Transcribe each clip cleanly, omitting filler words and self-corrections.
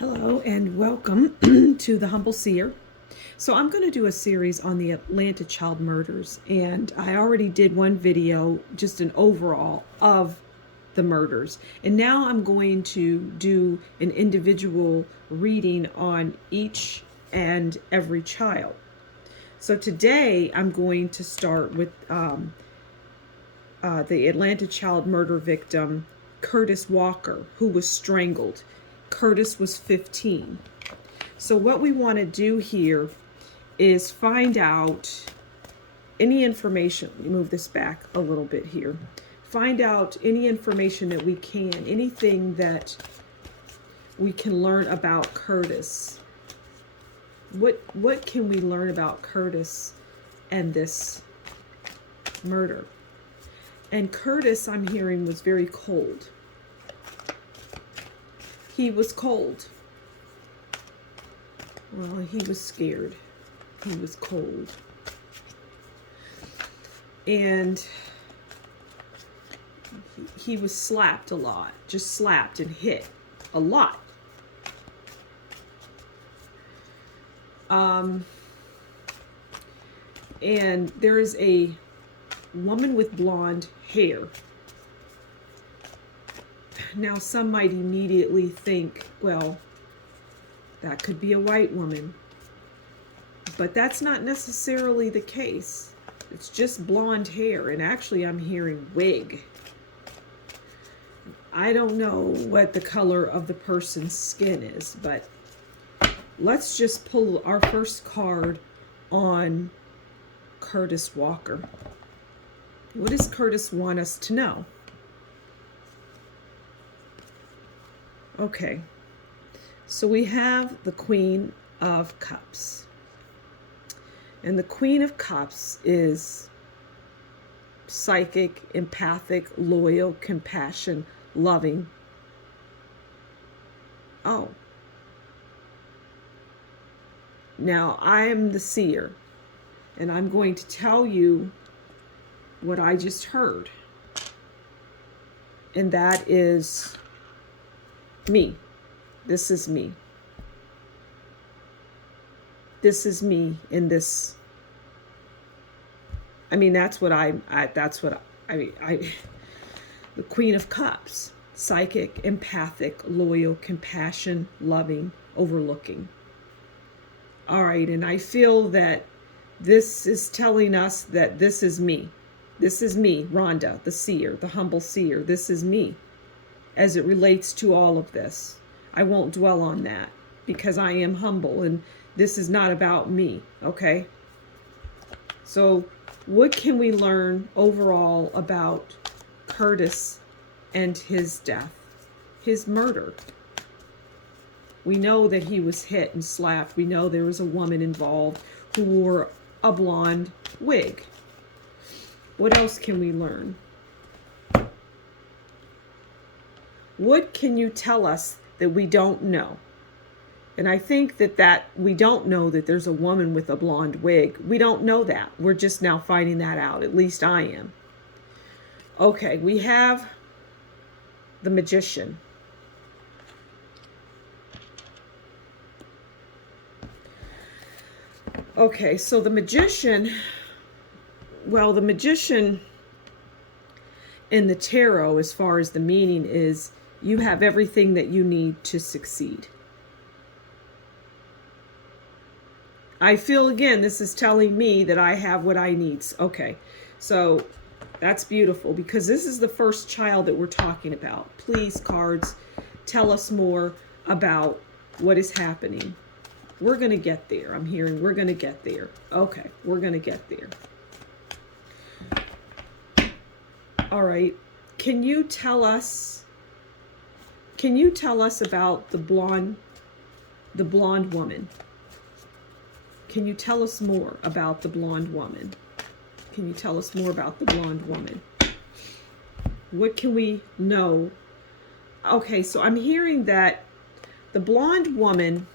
Hello and welcome to the Humble Seer. So I'm going to do a series on the Atlanta child murders, and I already did one video, just an overall of the murders. And now I'm going to do an individual reading on each and every child. So today I'm going to start with the Atlanta child murder victim, Curtis Walker, who was strangled. Curtis was 15. So what we want to do here is find out any information. Let me move this back a little bit here. Find out any information that we can, anything that we can learn about Curtis. What can we learn about Curtis and this murder? And Curtis, I'm hearing, was very cold. He was cold. Well, he was scared. He was cold. And he was slapped a lot. Just slapped and hit a lot. And there is a woman with blonde hair. Now, some might immediately think, well, that could be a white woman. But that's not necessarily the case. It's just blonde hair. And actually, I'm hearing wig. I don't know what the color of the person's skin is, but let's just pull our first card on Curtis Walker. What does Curtis want us to know? Okay, so we have the Queen of Cups. And the Queen of Cups is psychic, empathic, loyal, compassion, loving. Oh. Now, I am the seer, and I'm going to tell you what I just heard. And that is me. This is me. This is me in this. I mean, that's what I mean, the Queen of Cups, psychic, empathic, loyal, compassion, loving, overlooking. All right, and I feel that this is telling us that this is me. This is me, Rhonda, the seer, the humble seer. This is me as it relates to all of this. I won't dwell on that because I am humble and this is not about me, okay? So what can we learn overall about Curtis and his death, his murder? We know that he was hit and slapped. We know there was a woman involved who wore a blonde wig. What else can we learn? What can you tell us that we don't know? And I think that we don't know that there's a woman with a blonde wig. We don't know that. We're just now finding that out. At least I am. Okay, we have the Magician. Okay, so the Magician, well, the Magician in the tarot, as far as the meaning is, you have everything that you need to succeed. I feel, again, this is telling me that I have what I need. Okay, so that's beautiful because this is the first child that we're talking about. Please, cards, tell us more about what is happening. We're going to get there. I'm hearing we're going to get there. Okay, we're going to get there. All right. Can you tell us about the blonde woman? Can you tell us more about the blonde woman? Can you tell us more about the blonde woman? What can we know? Okay, so I'm hearing that the blonde woman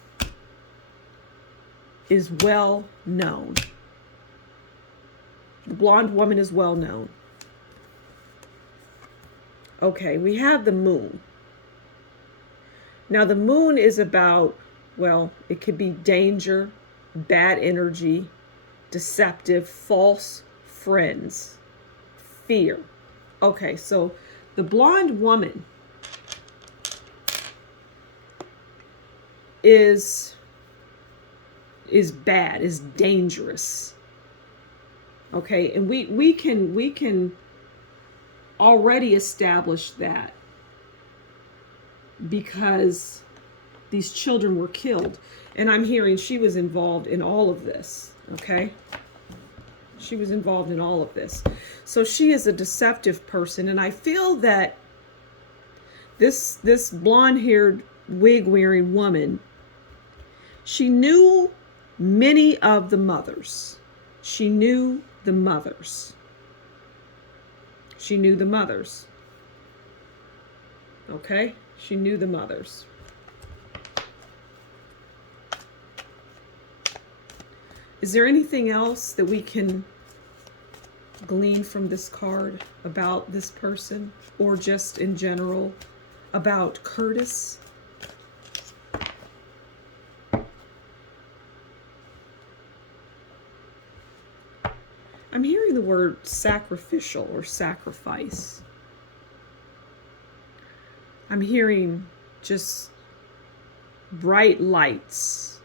is well known. The blonde woman is well known. Okay, we have the moon. Now the moon is about, well, it could be danger, bad energy, deceptive, false friends, fear. Okay, so the blonde woman is bad, is dangerous. Okay, and we can already establish that because these children were killed. And I'm hearing she was involved in all of this. Okay, she was involved in all of this. So she is a deceptive person, and I feel that this blonde-haired, wig-wearing woman, she knew many of the mothers. She knew the mothers. She knew the mothers. Okay? She knew the mothers. Is there anything else that we can glean from this card about this person, or just in general about Curtis? I'm hearing the word sacrificial or sacrifice. I'm hearing just bright lights,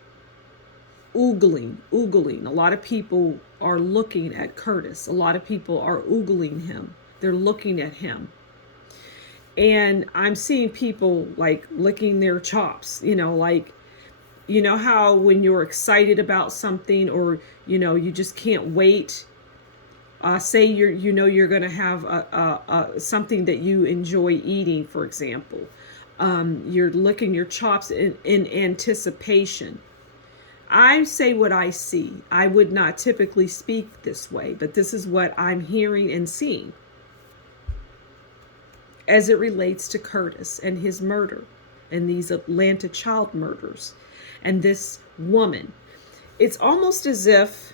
oogling. A lot of people are looking at Curtis. A lot of people are oogling him. They're looking at him. And I'm seeing people like licking their chops, like, how when you're excited about something, or, you just can't wait. Say you're going to have something that you enjoy eating, for example. You're licking your chops in anticipation. I say what I see. I would not typically speak this way, but this is what I'm hearing and seeing as it relates to Curtis and his murder and these Atlanta child murders and this woman. It's almost as if,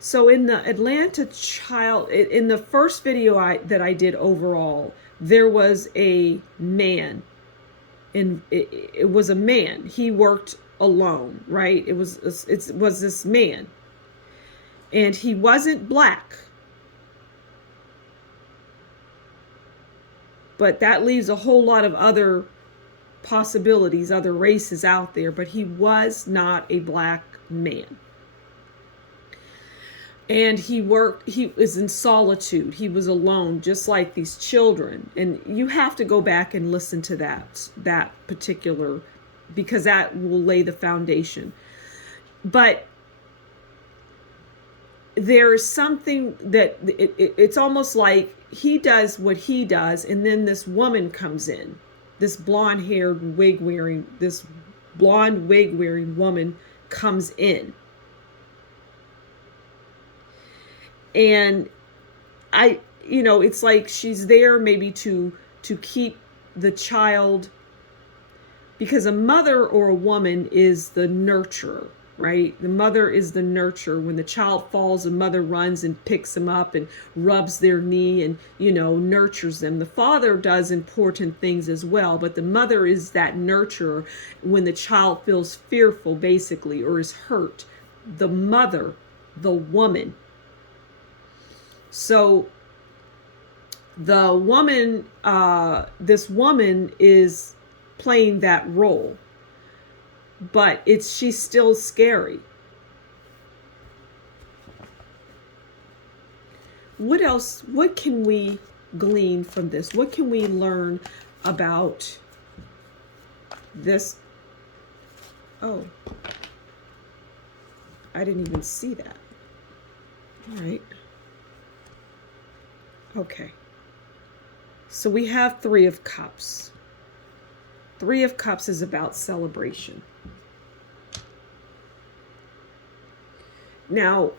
so in the Atlanta child, in the first video that I did overall, there was a man. And it was a man. He worked alone, right? It was this man, and he wasn't black, but that leaves a whole lot of other possibilities, other races out there. But he was not a black man. And he was in solitude. He was alone, just like these children. And you have to go back and listen to that particular, because that will lay the foundation. But there is something that it's almost like he does what he does, and then this woman comes in, this blonde wig-wearing woman comes in. And it's like she's there maybe to keep the child, because a mother or a woman is the nurturer, right? The mother is the nurturer. When the child falls, the mother runs and picks them up and rubs their knee and, nurtures them. The father does important things as well, but the mother is that nurturer when the child feels fearful, basically, or is hurt. The mother, the woman. So the woman, this woman is playing that role, but she's still scary. What else? What can we glean from this? What can we learn about this? Oh, I didn't even see that. All right. Okay, so we have Three of Cups. Three of Cups is about celebration. Now,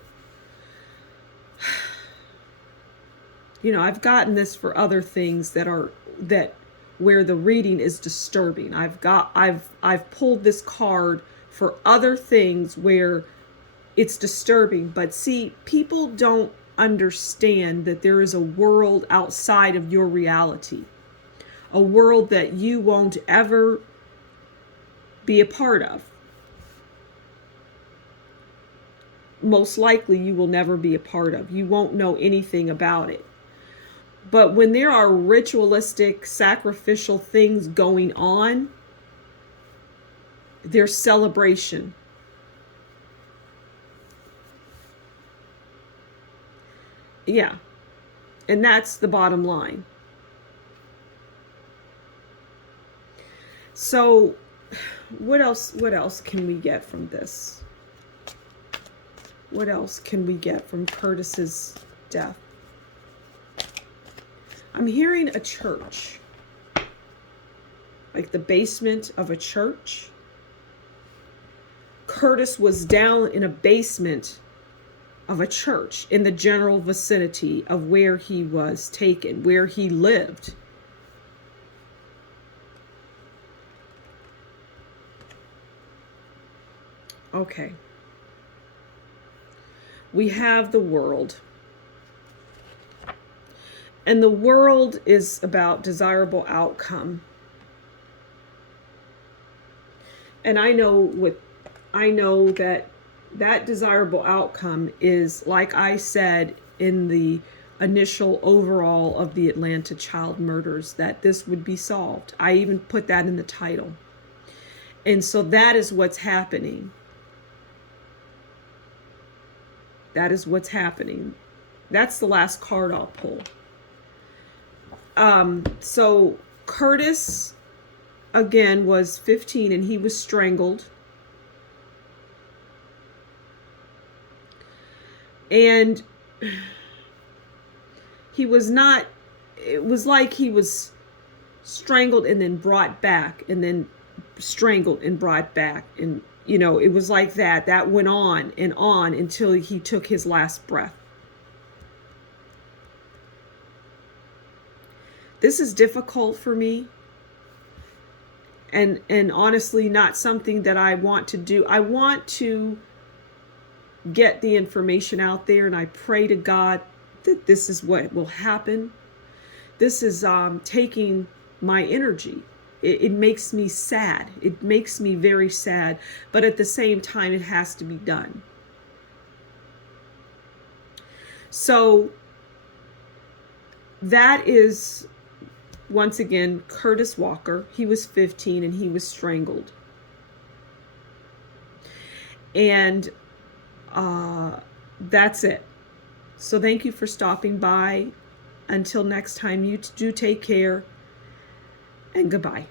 I've gotten this for other things where the reading is disturbing. I've pulled this card for other things where it's disturbing, but see, people don't understand that there is a world outside of your reality, a world that you won't ever be a part of. Most likely you will never be a part of. You won't know anything about it. But when there are ritualistic, sacrificial things going on, there's celebration. Yeah. And that's the bottom line. So what else can we get from this? What else can we get from Curtis's death? I'm hearing a church, like the basement of a church. Curtis was down in a basement of a church in the general vicinity of where he was taken, where he lived. Okay. We have the world. And the world is about desirable outcome. And I know that desirable outcome is, like I said in the initial overall of the Atlanta child murders, that this would be solved. I even put that in the title. And so that is what's happening. That is what's happening. That's the last card I'll pull. So Curtis, again, was 15 and he was strangled. And he was not, it was like he was strangled and then brought back, and then strangled and brought back. And, you know, it was like that. That went on and on until he took his last breath. This is difficult for me. And honestly, not something that I want to do. I want to get the information out there, and I pray to God that this is what will happen. This is taking my energy. It makes me sad. It makes me very sad. But at the same time, it has to be done. So that is, once again, Curtis Walker. He was 15 and he was strangled. And that's it. So thank you for stopping by. Until next time, you do take care, and goodbye.